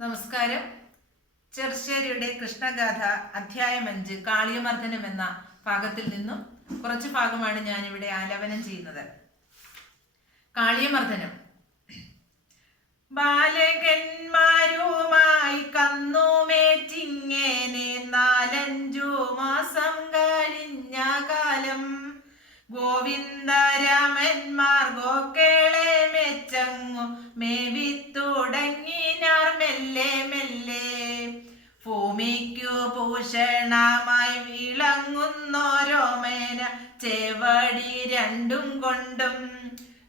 നമസ്കാരം. ചെറുശ്ശേരിയുടെ കൃഷ്ണഗാഥ അധ്യായം അഞ്ച് കാളിയമർദ്ദനം എന്ന ഭാഗത്തിൽ നിന്നും കുറച്ച് ഭാഗമാണ് ഞാൻ ഇവിടെ ആലവനം ചെയ്യുന്നത്. കാളിയമർദ്ദനം. ബാലകന്മാരുമായി കന്നുമേറ്റിങ്ങനെ വിളങ്ങുന്നോരോമേന ചേവടി രണ്ടും കൊണ്ടും.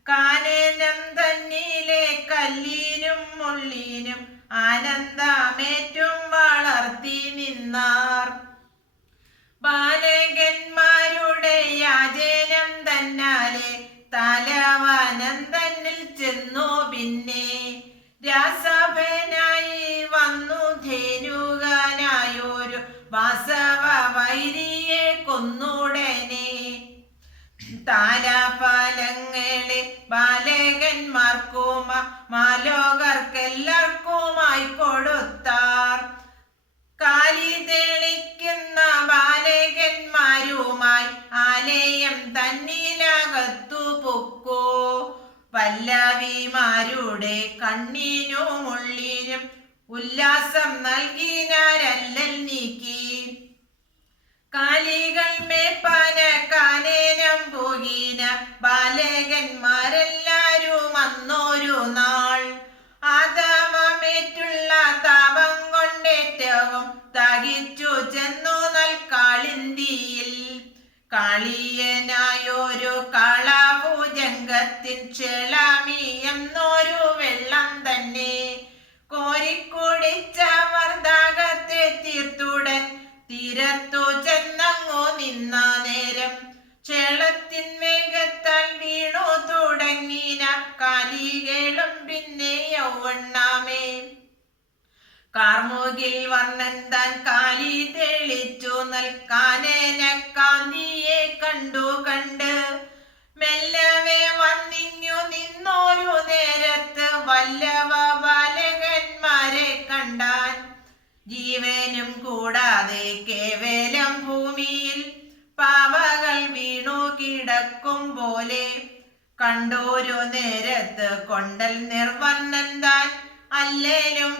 കാനേനം തന്നിലെ കല്ലീനും മുള്ളിനും ആനന്ദമേറ്റും വളർത്തി നിന്നാർ. ബാലകന്മാരുടെ യാചനം തന്നാലെ തലവനം തന്നിൽ ചെന്നു പിന്നെ. രാസഭനായി താരാഫലങ്ങളെ ബാലകന്മാർക്കുമ മാലോകർക്കെല്ലാവർക്കുമായി കൊടുത്താർ. കാലി തെളിക്കുന്ന ബാലകന്മാരുമായി ആലയം തന്നീലകത്തു പൊക്കോ. പല്ലവിമാരുടെ കണ്ണിനും ഉള്ളിനും ഉല്ലാസം നൽകിനാരല്ലൽ നീക്കി. കാലികൾ മേപ്പാന കാനേനം പോകീന ബാലകന്മാരെല്ലാരും അന്നൊരു നാൾ. ആദാമേറ്റുള്ള താപം കൊണ്ടേറ്റവും തകിച്ചു ചെന്നു നൽക്കാളിന്തിയിൽ. കാളിയനായൊരു കളഭുജംഗത്തിൻ ക്ഷളമി ക്ഷേളത്തിൻ വേഗത്താൽ വീണു തുടങ്ങിന കാലികേളും പിന്നെ യൗവണ്ണാമേ. കാർമുകിൽ വർണൻ താൻ കാലി തെളിച്ചു നൽകാനേന കാന്തിയെ കണ്ടു കണ്ട്. മെല്ലവേ വന്നിങ്ങു നിന്നൊരു നേരത്ത് വല്ലവ ബാലകന്മാരെ കണ്ടാൻ. ജീവനും കൂടാതെ കേവലം ഭൂമിയിൽ പാവകൾ കിടക്കും പോലെ കണ്ടോരു നേരത്ത് കൊണ്ടൽ നിർവന്നൻ അല്ലേലും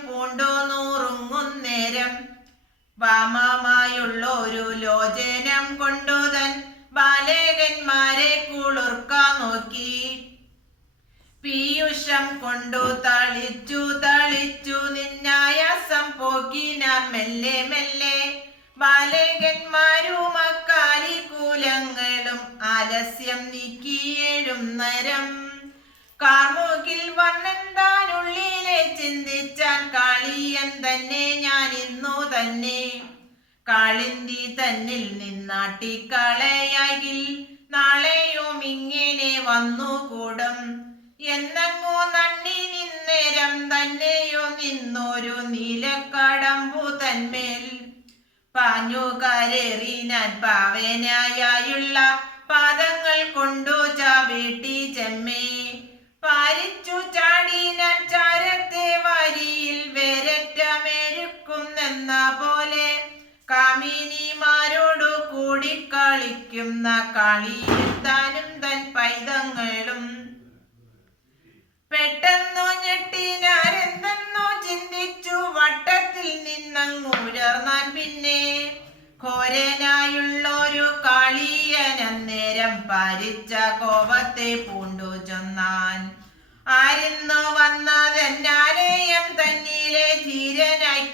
നേരം. വാമമായുള്ള ഒരു ലോചനം കൊണ്ടുതൻ ബാലകന്മാരെ കുളിർക്കാൻ നോക്കി. പീയുഷം കൊണ്ടു തളിച്ചു തളിച്ചു നിന്നായാസം പോക്കിനാർ മെല്ലെ മെല്ലെ ബാലകന്മാരും അക്കാലി കൂലങ്ങളും ആലസ്യം നരം. വണ്ണൻ വന്നെന്താനുള്ളിലെ ചിന്തിച്ചാൽ കാളിയൻ തന്നെ ഞാൻ ഇന്നു തന്നെ. കാളിന്തി തന്നിൽ നിന്നാട്ടിക്കളയാകിൽ നാളെയും ഇങ്ങനെ വന്നുകൂടും എന്നങ്ങോ നണ്ണി നിന്നേരം തന്നെയോ നിന്നൊരു നീലക്കടമ്പു തന്മേൽ പാഞ്ഞു കരേറിനാൻ പാവേനായുള്ള പാദങ്ങൾ കൊണ്ടു ചാവീട്ടി ചെമ്മേ. പാരിച്ചു ചാടിനാൻ ചാരത്തെ വരിയിൽ വേരറ്റമേരുക്കുന്നെന്ന പോലെ. കാമിനിമാരോടു കൂടി കളിക്കുന്ന കളിയെത്താനും തൻ പൈതങ്ങളും. പെട്ടെന്നു ഘോരനായുള്ളൊരു കാളിയനന്നേരം പാരിച്ച കോപത്തെ പൂണ്ടു ചൊന്നാൻ. ആരുന്നു വന്നതെന്നാലയം തന്നിലെ ധീരനായി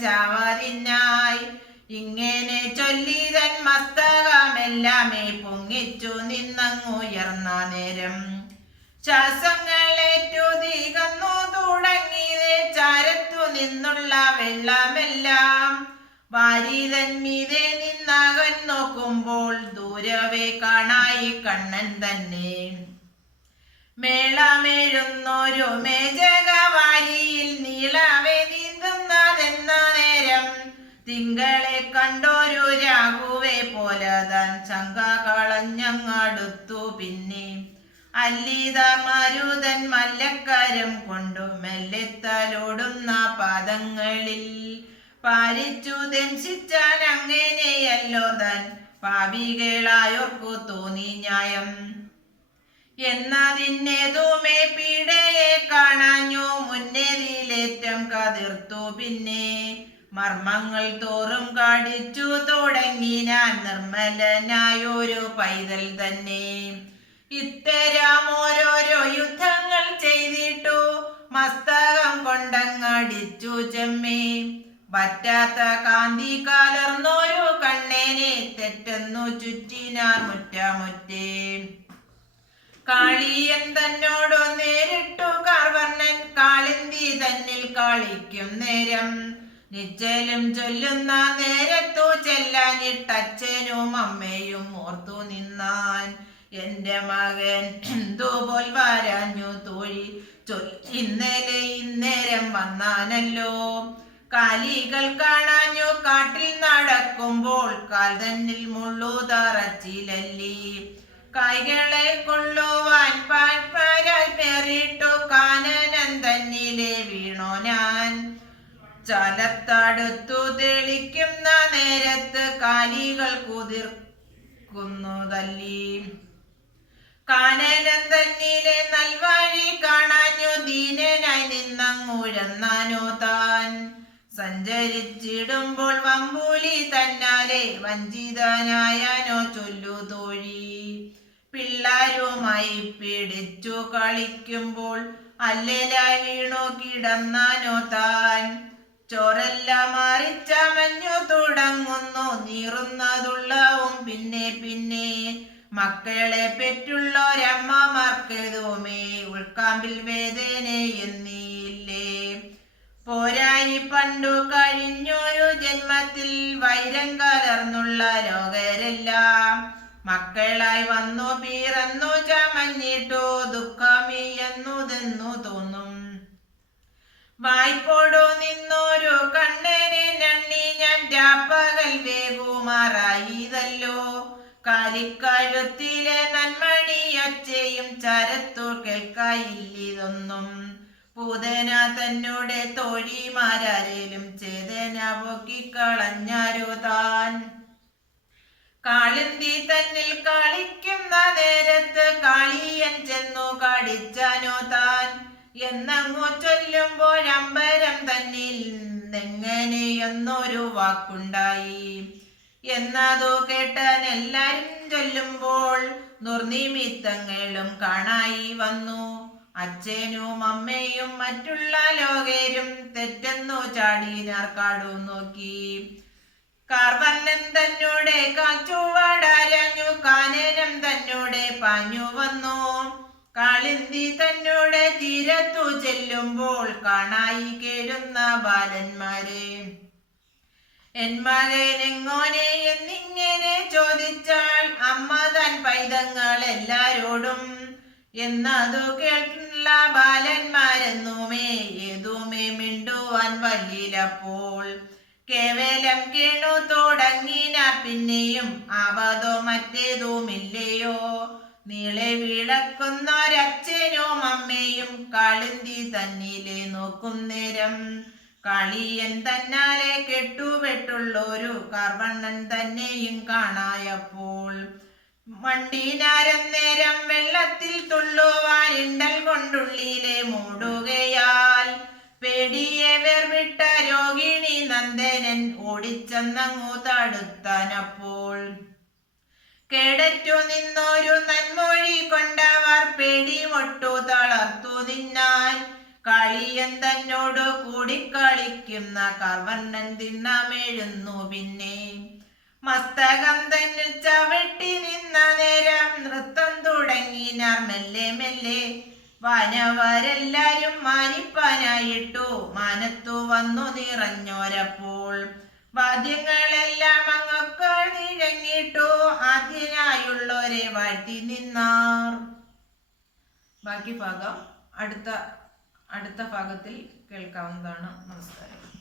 ചാവതിനായി ഇങ്ങനെ ചൊല്ലിതൻ മസ്തകമെല്ലാമേ പൊങ്ങിച്ചു നിന്നങ്ങുയർന്ന നേരം. ശ്വാസങ്ങളേറ്റു തീകന്നു തുടങ്ങിയതേ ചരത്തു നിന്നുള്ള വെള്ളമെല്ലാം. വാരിതന്മീതെ നിന്നകൻ നോക്കുമ്പോൾ ദൂരവേ കാണായി കണ്ണൻ തന്നെ. മേളമേഴുന്നൊരു മേജകവാരിയിൽ നീളവേ നീന്തുന്നതെന്ന നേരം തിങ്കളെ കണ്ടൊരു രാഘുവെ പോലെ താൻ ചങ്ക കളഞ്ഞങ്ങടുത്തു പിന്നെ. അല്ലീത മരുതൻ മല്ലക്കാരം കൊണ്ടു മെല്ലെത്തലോടുന്ന പാദങ്ങളിൽ പാലിച്ചു ദംശിച്ചാൻ അങ്ങനെയല്ലോ താൻ. പാപികളായോർക്കു തോന്നി ന്യായം. എന്നതിന്നേതുമേ പീഡയെ കാണാഞ്ഞു? മുന്നേതിയിലേറ്റം കതിർത്തു പിന്നെ. മർമ്മങ്ങൾ തോറും കാടിച്ചു തുടങ്ങി ഞാൻ നിർമ്മലനായൊരു പൈതൽ തന്നെ. ഇത്തരം ഓരോരോ യുദ്ധങ്ങൾ ചെയ്തിട്ടു മസ്തകം കൊണ്ടങ്ങടിച്ചു ചെമ്മേ. പറ്റാത്ത കാന്തി കലർന്നൊരു കണ്ണേനെ തെറ്റെന്നു ചുറ്റിനാർ മുറ്റാമുറ്റേ. കാളിയൻ തന്നോടു നേരിട്ടു കാർവർണൻ കാളിന്തി തന്നിൽ കാളിക്കും നേരം. നിശ്ചലും ചൊല്ലുന്ന നേരത്തു ചെല്ലാനിട്ടച്ഛനും അമ്മയും ഓർത്തു നിന്നാൻ. എന്റെ മകൻ എന്തുപോൽ വരാഞ്ഞു തോഴി ചൊല്ലി ഇന്നലെ ഇന്നേരം വന്നാനല്ലോ. കാലികൾ കാണാഞ്ഞു കാട്ടിൽ നടക്കുമ്പോൾ കാൽ തന്നിൽ മുള്ളു തറച്ചിലല്ലി. കായ്കളെ കൊള്ളുവാൻ പാൽപ്പരായി പേറിട്ടു കാനനം തന്നിലെ വീണോ ഞാൻ. ചലത്തടുത്തു തെളിക്കുന്ന നേരത്ത് കാലികൾ കുതിർക്കുന്നു തല്ലി കാനനൻ സഞ്ചരിച്ചിടുമ്പോൾ വമ്പൂലി തന്നാലെ വഞ്ചിതനായാനോ ചൊല്ലു തോഴി. പിള്ളാരുമായി പിടിച്ചു കളിക്കുമ്പോൾ അല്ലലായി വീണു കിടന്നാനോ താൻ. ചോരെല്ലാം മാറിച്ചമഞ്ഞു തുടങ്ങുന്നു നീറുന്നതുള്ളവും പിന്നെ പിന്നെ. മക്കളെ പെറ്റുള്ളൊരമ്മമാർക്കെതുമേ ഉൾക്കാമ്പിൽ വേദന എന്നീല്ലേ പോരായി പണ്ടു കഴിഞ്ഞൊരു ജന്മത്തിൽ വൈരം കലർന്നുള്ള ലോകരെല്ലാം. മക്കളായി വന്നു പീറന്നു ചമഞ്ഞിട്ടു ദുഃഖമിയെന്നുതെന്നു തോന്നും വായ്പോടു നിന്നൊരു കണ്ണനെ നണ്ണി ഞാൻ രാപ്പകൽ വേഗുമാറായിതല്ലോ കാലിക്കഴുത്തിലെ നന്മണിയൊച്ചയും ചരത്തു കേൾക്കായില്ലിതൊന്നും. പൂതന തന്നോടെ തോഴിമാരാരേലും ചേതന പൊക്കിക്കളഞ്ഞാരോ താൻ? കാളിന്തി തന്നിൽ കളിക്കുന്ന നേരത്ത് കാളിയൻ ചെന്നു കടിച്ചാനോ താൻ? എന്നങ്ങോ ചൊല്ലുമ്പോഴമ്പരം തന്നിൽ നിന്നെങ്ങനെയെന്നൊരു വാക്കുണ്ടായി. എന്നതു കേട്ടാൻ എല്ലാരും ചൊല്ലുമ്പോൾ ദുർനിമിത്തങ്ങളും കാണായി വന്നു. അച്ഛനും അമ്മയും മറ്റുള്ള ലോകേരും തെറ്റെന്നു ചാടി കാടു നോക്കി. കാർവന്നൻ തന്നോടെ കാച്ചുവാടാരഞ്ഞു കാനനം തന്നോടെ പാഞ്ഞു വന്നു. കാളിന്തി തന്നോടെ തീരത്തു ചെല്ലുമ്പോൾ കാണായി കേഴുന്ന ബാലന്മാരെ. എൻ മകനെങ്ങോനെ എന്നിങ്ങനെ ചോദിച്ചാൽ അമ്മ താൻ പൈതങ്ങൾ എല്ലാരോടും എന്നതു കേൾക്കുന്ന ബാലന്മാരെന്നുമേ ഏതുമേ മിണ്ടുവാൻ വല്ലിലപ്പോൾ. കേവലം കേണു തുടങ്ങിന പിന്നെയും ആവതോ മറ്റേതുമില്ലയോ? നീളെ വിളക്കുന്നൊരച്ഛനും അമ്മയും കാളിന്തി തന്നിലെ നോക്കും നേരം. കളിയൻ തന്നാലെ കെട്ടുവെട്ടുള്ളൊരു കർവണ്ണൻ തന്നെയും കാണായപ്പോൾ. വണ്ടിനാരം നേരം വെള്ളത്തിൽ തുള്ളുവാൻ ഇണ്ടൽ കൊണ്ടുള്ളിലെ മൂടുകയാൽ. പേടിയെ വേർവിട്ട രോഹിണി നന്ദനൻ ഓടിച്ചെന്നങ്ങു തടുത്താനപ്പോൾ. കേടറ്റു നിന്നൊരു നന്മൊഴി കൊണ്ടവർ പേടി മൊട്ടു തളർത്തു നിന്നാൻ കളിയൻ തന്നോട് കൂടിക്കളിക്കുന്ന കർവണ്ണൻ തിണ്ണമേഴുന്നു പിന്നെ. മസ്തകം തന്നിൽ ചവിട്ടി നിന്ന നേരം നൃത്തം തുടങ്ങിനാർ മെല്ലെ മെല്ലെ. വാനവരെല്ലാരും മാനിപ്പാനായിട്ടു മാനത്തു വന്നു നിറഞ്ഞോരപ്പോൾ. വാദ്യങ്ങളെല്ലാം അങ്ങൊക്കെ നിഴങ്ങിട്ടു ആദ്യനായുള്ളവരെ വാഴ്ത്തി നിന്നാർ. ബാക്കി ഭാഗം അടുത്ത അടുത്ത ഭാഗത്തിൽ കേൾക്കാവുന്നതാണ്. നമസ്കാരം.